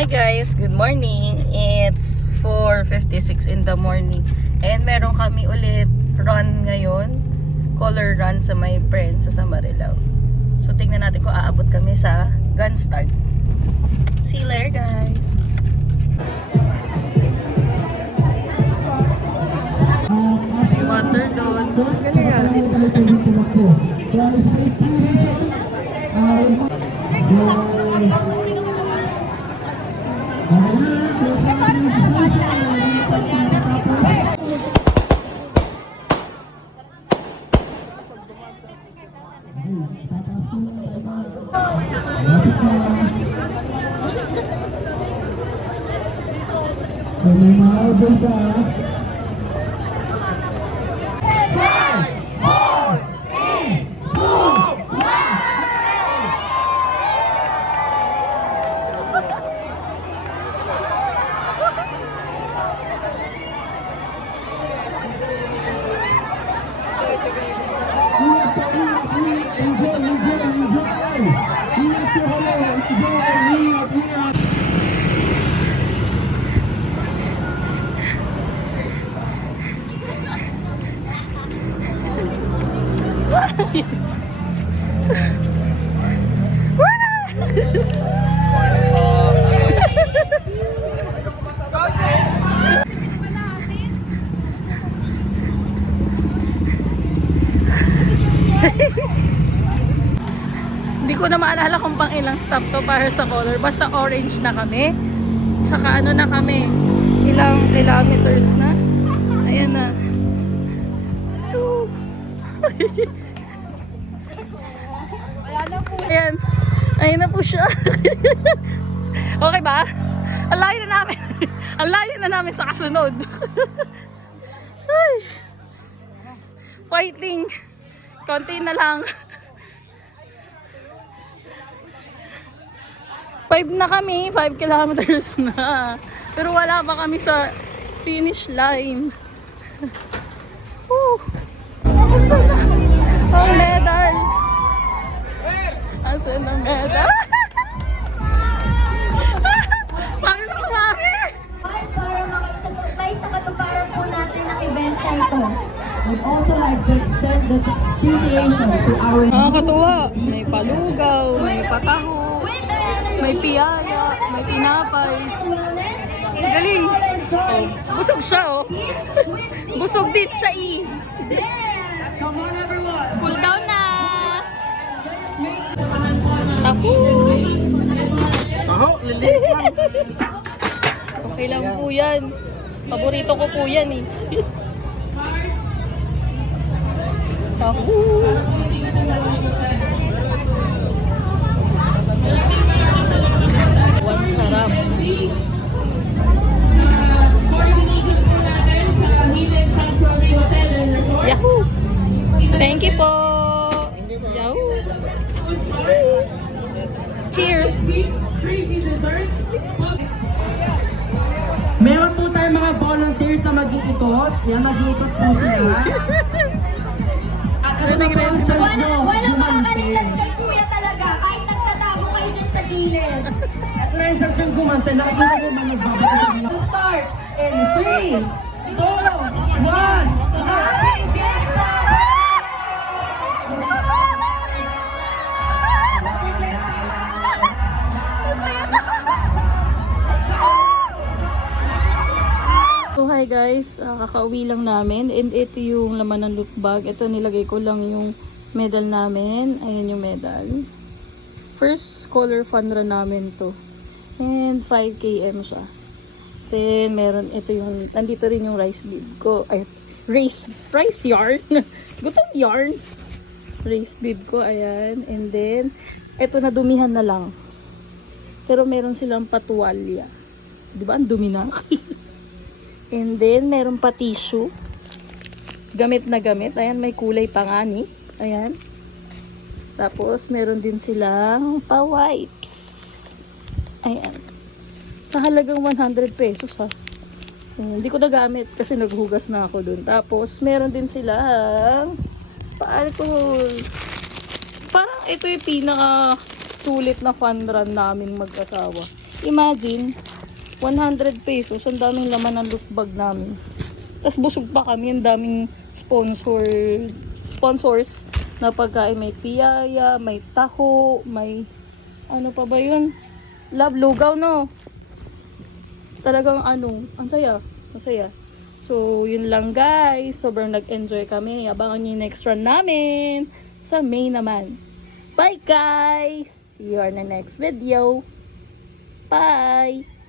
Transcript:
Hi guys, good morning. It's 4:56 in the morning. And meron kami ulit run ngayon. Color run sa my friend sa Marilao. So tingnan natin kung aabot kami sa Gunstart. See you later guys. May water doon. Hindi ko na maalala kung pang ilang stop to para sa color. Basta orange na kami. Tsaka ano na kami. Ilang kilometers na. Ayan na. Ayan. Ayan na po siya. Okay ba? Ang layo na namin. Ang layo na namin sa kasunod. Ay. Fighting. Konti na lang. 5 na kami, 5 kilometers na. Pero wala pa kami sa finish line. Asan na? Ang medal. Asan ang medal? Bakit ako kami? Para makisagupay sa katuparan po natin ang event na ito. We'd also like to extend the appreciation to our Nakakatuwa. May palugaw, may pataho, may piyaya, may tinapay. Galing! Oh, busog siya oh. Busog din siya eh. Come on everyone! Cool down na! Ako! Okay lang po yan. Paborito ko po yan eh. Ako! Ang sarap. Yahoo! Thank you po! Yahoo! Cheers! Meron po tayong mga volunteers na mag-iikot. Yan, mag-iikot po sila. At ano na po yung chance nyo? Walang makakaligtas kay kuya talaga. Kahit nagtatago kayo dyan sa gilid. Ito na yung chance yung gumante. Nakikita mo ba nagbabalik? Start in 3, 2, 1. Happy Fiesta! So hi guys, kakauwi lang namin and ito yung laman ng loot bag. Ito nilagay ko lang yung medal namin. Ayan yung medal. First color fun run namin to. And 5 km siya. Then meron ito yung, nandito rin yung rice bead ko. Ay, rice yarn. Gutong yarn. Rice bead ko, ayan. And then, ito na dumihan na lang. Pero meron silang patuwalya. Di ba? Ang dumi na. And then, meron pa tissue. Gamit na gamit. Ayan, may kulay pa nga ni. Ayan. Tapos, meron din silang pa-wipes. Ayan. Sa halagang 100 pesos ha. Hindi ko nagamit kasi naghugas na ako dun. Tapos, meron din silang pa-alcohol. Parang ito yung pinaka sulit na fun run namin mag-asawa. Imagine, 100 pesos, ang daming laman ng loot bag namin. Tapos busog pa kami, ang daming sponsors na pagkain. May piyaya, may taho, may ano pa ba yun? Love, lugaw, no? Talagang ano, ang saya. Masaya. So, yun lang guys. Sobrang nag-enjoy kami. Abangan nyo yung next run namin sa May naman. Bye guys! See you on the next video. Bye!